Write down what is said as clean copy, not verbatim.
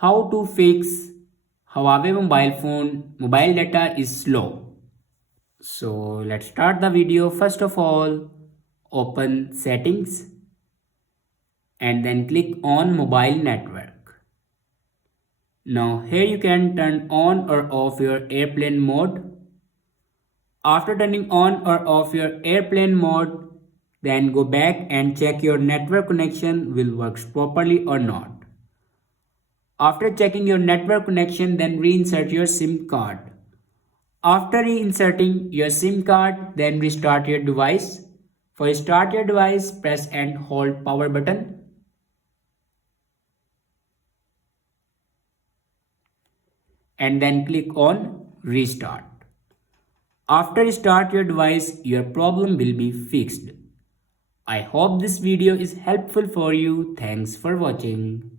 How to fix Huawei mobile phone mobile data is slow. So let's start the video. First of all, open settings and then click on mobile network. Now here you can turn on or off your airplane mode. After turning on or off your airplane mode, then go back and check your network connection will work properly or not. After checking your network connection, then reinsert your SIM card. After reinserting your SIM card, then restart your device. For start your device, press and hold power button. And then click on restart. After start your device, your problem will be fixed. I hope this video is helpful for you. Thanks for watching.